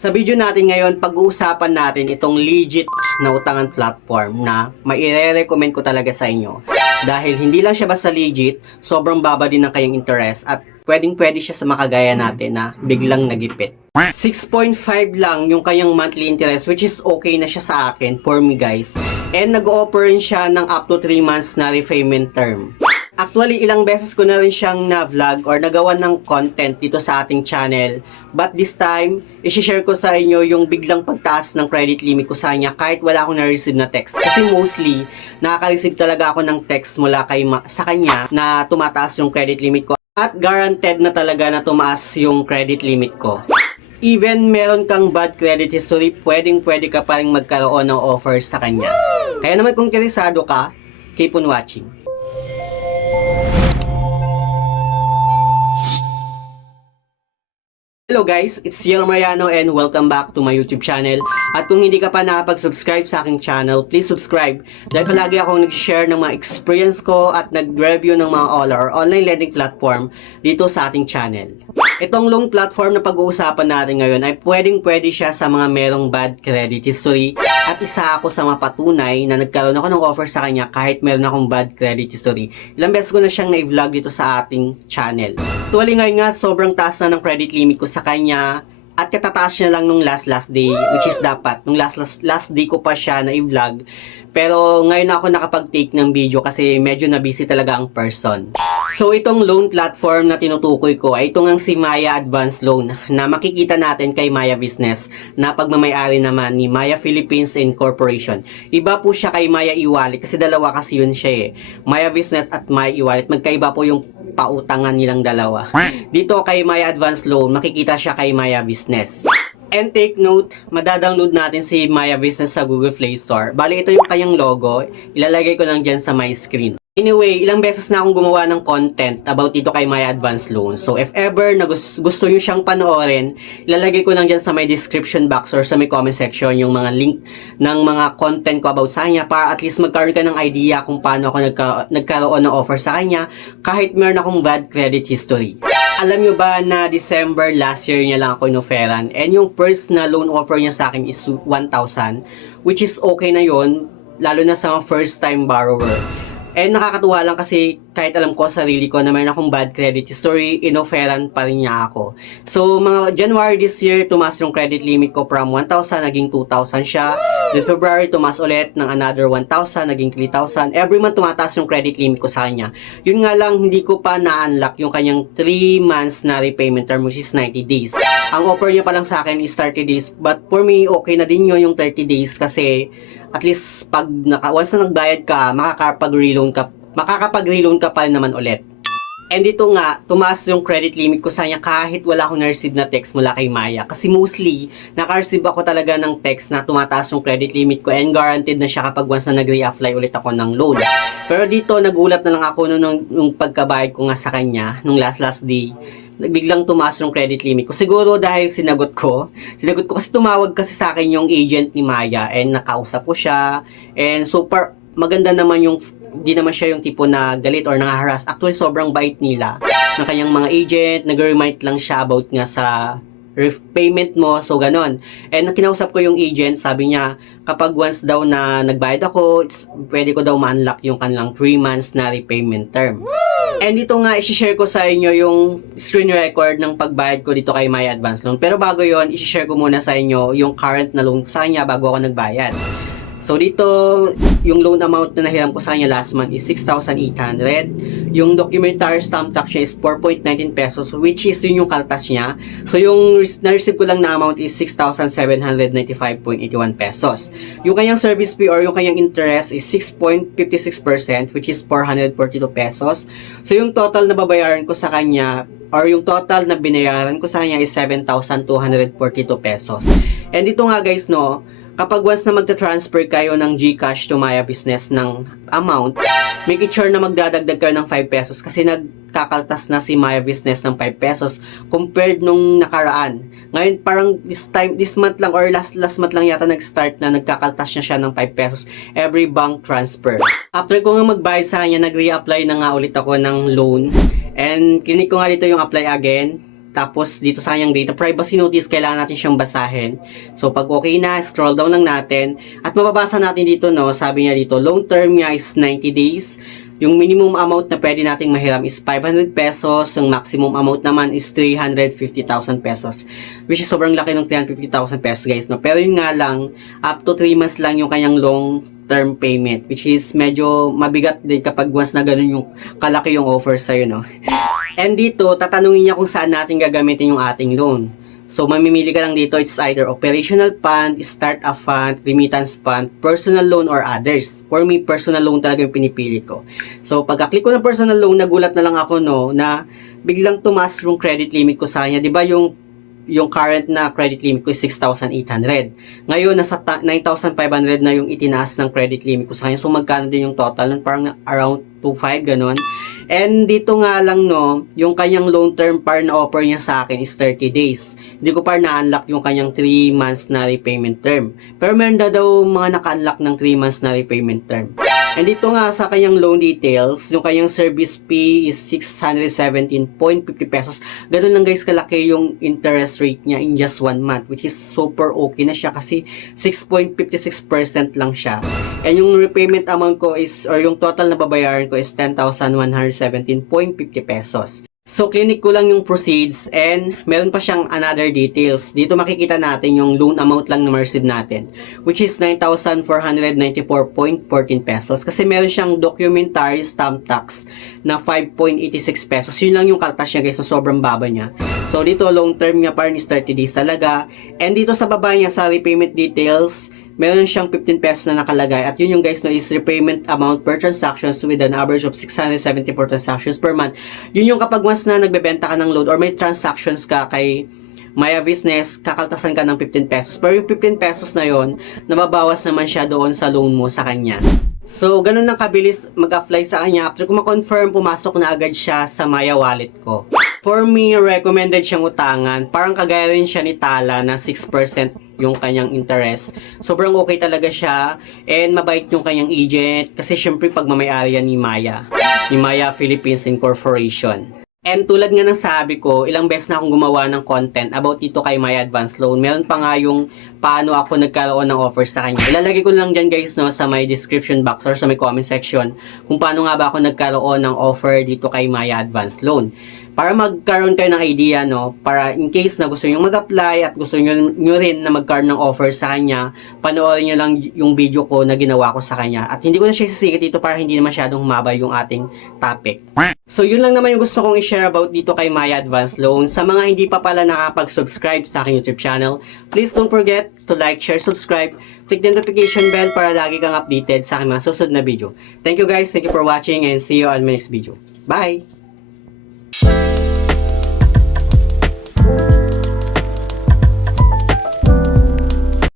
Sa video natin ngayon, pag-uusapan natin itong legit na utangan platform na maire-recommend ko talaga sa inyo. Dahil hindi lang siya basta legit, sobrang baba din ng kayang interest at pwedeng-pwede siya sa makagaya natin na biglang nagipit. 6.5 lang yung kanyang monthly interest which is okay na siya sa akin for me guys. And nag-offer rin siya ng up to 3 months na repayment term. Actually, ilang beses ko na rin siyang na-vlog or nagawa ng content dito sa ating channel. But this time, isi-share ko sa inyo yung biglang pagtaas ng credit limit ko sa kanya kahit wala akong na-receive na text. Kasi mostly, nakaka-receive talaga ako ng text mula kay ma- sa kanya na tumataas yung credit limit ko. At guaranteed na talaga na tumaas yung credit limit ko. Even meron kang bad credit history, pwedeng pwede ka pa rin magkaroon ng offer sa kanya. Kaya naman kung interesado ka, keep on watching. Hello guys, it's Ciel Mariano and welcome back to my YouTube channel. At kung hindi ka pa nakapag-subscribe sa aking channel, please subscribe dahil palagi akong nag-share ng mga experience ko at nag-review ng mga all or online lending platform dito sa ating channel. Itong loan platform na pag-uusapan natin ngayon ay pwedeng-pwede siya sa mga merong bad credit history isa ako sa mapatunay na nagkaroon ako ng offer sa kanya kahit meron akong bad credit history. Ilang beses ko na siyang na-vlog dito sa ating channel. Actually ngayon nga, sobrang taas na ng credit limit ko sa kanya at katataas niya lang nung last last day which is dapat nung last last, last day ko pa siya na i-vlog pero ngayon ako nakapag-take ng video kasi medyo na busy talaga ang person. So itong loan platform na tinutukoy ko ay itong ang si Maya Advance Loan na makikita natin kay Maya Business na pagmamayari naman ni Maya Philippines Incorporation. Iba po siya kay Maya e-wallet kasi dalawa kasi yun siya eh. Maya Business at Maya e-wallet magkaiba po yung pautangan nilang dalawa. Dito kay Maya Advance Loan makikita siya kay Maya Business. And take note, madadownload natin si Maya Business sa Google Play Store. Bali, ito yung kanyang logo. Ilalagay ko lang dyan sa my screen. Anyway, ilang beses na akong gumawa ng content about dito kay Maya Advance Loan. So, if ever na gus- gusto nyo siyang panoorin, ilalagay ko lang dyan sa my description box or sa my comment section yung mga link ng mga content ko about sa kanya para at least magkaroon ka ng idea kung paano ako nagka- nagkaroon ng offer sa kanya kahit meron akong bad credit history. Alam nyo ba na December last year niya lang ako inoferan and yung first na loan offer niya sa akin is 1,000 which is okay na yon lalo na sa first time borrower. And nakakatuwa lang kasi kahit alam ko sa sarili ko na mayroon akong bad credit history, inoferan pa rin niya ako. So, mga January this year, tumas yung credit limit ko from 1,000, naging 2,000 siya. This February, tumas ulit ng another 1,000, naging 3,000. Every month, tumataas yung credit limit ko sa kanya. Yun nga lang, hindi ko pa na-unlock yung kanyang 3 months na repayment term, which is 90 days. Ang offer niya pa lang sa akin is 30 days. But for me, okay na din yun yung 30 days kasi at least pag naka, once na nagbayad ka, makakapag-reloan ka, makakapag-reloan ka pa naman ulit. And dito nga, tumaas yung credit limit ko sa kanya kahit wala akong na-receive na text mula kay Maya. Kasi mostly, naka-receive ako talaga ng text na tumataas yung credit limit ko and guaranteed na siya kapag once na nag-reapply ulit ako ng loan. Pero dito, nagulat na lang ako nung, nung, nung pagkabayad ko nga sa kanya, nung last last day, biglang tumaas yung credit limit ko. Siguro dahil sinagot ko. Sinagot ko kasi tumawag kasi sa akin yung agent ni Maya and nakausap ko siya. And super maganda naman yung di naman siya yung tipo na galit or nangaharas. Actually, sobrang bait nila ng kanyang mga agent. Nag-remind lang siya about nga sa payment mo. So, ganon. And kinausap ko yung agent, sabi niya, kapag once daw na nagbayad ako, it's, pwede ko daw ma-unlock yung kanilang 3 months na repayment term. And dito nga, isi-share ko sa inyo yung screen record ng pagbayad ko dito kay My Advance Loan. Pero bago yon isi-share ko muna sa inyo yung current na loan sa kanya bago ako nagbayad. So dito, yung loan amount na nahiram ko sa kanya last month is 6,800. Yung documentary stamp tax niya is 4.19 pesos which is yun yung kaltas niya. So yung na-receive ko lang na amount is 6,795.81 pesos. Yung kanyang service fee or yung kanyang interest is 6.56% which is 442 pesos. So yung total na babayaran ko sa kanya or yung total na binayaran ko sa kanya is 7,242 pesos. And dito nga guys no, kapag once na magta-transfer kayo ng GCash to Maya Business ng amount, make it sure na magdadagdag kayo ng 5 pesos kasi nagkakaltas na si Maya Business ng 5 pesos compared nung nakaraan. Ngayon parang this time this month lang or last last month lang yata nag-start na nagkakaltas na siya ng 5 pesos every bank transfer. After ko nga magbayad sa kanya, nag-reapply na nga ulit ako ng loan. And clinic ko nga dito yung apply again. Tapos dito sa kanyang data privacy notice, kailangan natin siyang basahin. So pag okay na, scroll down lang natin. At mababasa natin dito, no, sabi niya dito, long term niya is 90 days. Yung minimum amount na pwede nating mahiram is 500 pesos. Yung maximum amount naman is 350,000 pesos. Which is sobrang laki ng 350,000 pesos guys. No? Pero yun nga lang, up to 3 months lang yung kanyang long term payment. Which is medyo mabigat din kapag once na ganun yung kalaki yung offer sa'yo. No? And dito, tatanungin niya kung saan natin gagamitin yung ating loan. So, mamimili ka lang dito, it's either operational fund, start-up fund, remittance fund, personal loan, or others. For me, personal loan talaga yung pinipili ko. So, pagka-click ko ng personal loan, nagulat na lang ako, no, na biglang tumaas yung credit limit ko sa kanya. Di ba yung yung current na credit limit ko is 6,800. Ngayon, nasa ta- 9,500 na yung itinaas ng credit limit ko sa kanya. So, magkano din yung total? Parang around 2,500, ganun. And dito nga lang no, yung kanyang long term par na offer niya sa akin is 30 days. Hindi ko pa na-unlock yung kanyang 3 months na repayment term. Pero meron daw mga naka-unlock ng 3 months na repayment term. And dito nga sa kanyang loan details, yung kanyang service fee is 617.50 pesos. Ganun lang guys kalaki yung interest rate niya in just one month which is super okay na siya kasi 6.56% lang siya. And yung repayment amount ko is or yung total na babayaran ko is 10,117.50 pesos. So, clinic ko lang yung proceeds and meron pa siyang another details. Dito makikita natin yung loan amount lang na ma-receive natin which is 9,494.14 pesos kasi meron siyang documentary stamp tax na 5.86 pesos. Yun lang yung kaltas niya guys, so sobrang baba niya. So, dito long term niya pa rin is 30 days talaga. And dito sa baba niya sa repayment details, meron siyang 15 pesos na nakalagay at yun yung guys no is repayment amount per transactions with an average of 674 transactions per month. Yun yung kapag once na nagbebenta ka ng load or may transactions ka kay Maya Business, kakaltasan ka ng 15 pesos. Pero yung 15 pesos na yon, nababawas naman siya doon sa loan mo sa kanya. So, ganun lang kabilis mag-apply sa kanya. After ko ma-confirm, pumasok na agad siya sa Maya wallet ko. For me, recommended siyang utangan. Parang kagaya rin siya ni Tala na 6% yung kanyang interest. Sobrang okay talaga siya. And mabait yung kanyang agent. Kasi syempre pag mamayari yan ni Maya. Ni Maya Philippines Incorporation. And tulad nga ng sabi ko, ilang beses na akong gumawa ng content about dito kay My Advance Loan. Meron pa nga yung paano ako nagkaroon ng offer sa kanya. Ilalagay ko lang dyan guys no, sa my description box or sa my comment section kung paano nga ba ako nagkaroon ng offer dito kay My Advance Loan. Para magkaroon kayo ng idea, no, para in case na gusto nyo mag-apply at gusto nyo, nyo rin na magkaroon ng offer sa kanya, panoorin nyo lang yung video ko na ginawa ko sa kanya. At hindi ko na siya sisigit dito para hindi na masyadong humaba yung ating topic. So, yun lang naman yung gusto kong i-share about dito kay Maya Advance Loan. Sa mga hindi pa pala nakapag-subscribe sa aking YouTube channel, please don't forget to like, share, subscribe, click the notification bell para lagi kang updated sa aking mga susunod na video. Thank you guys, thank you for watching, and see you on my next video. Bye!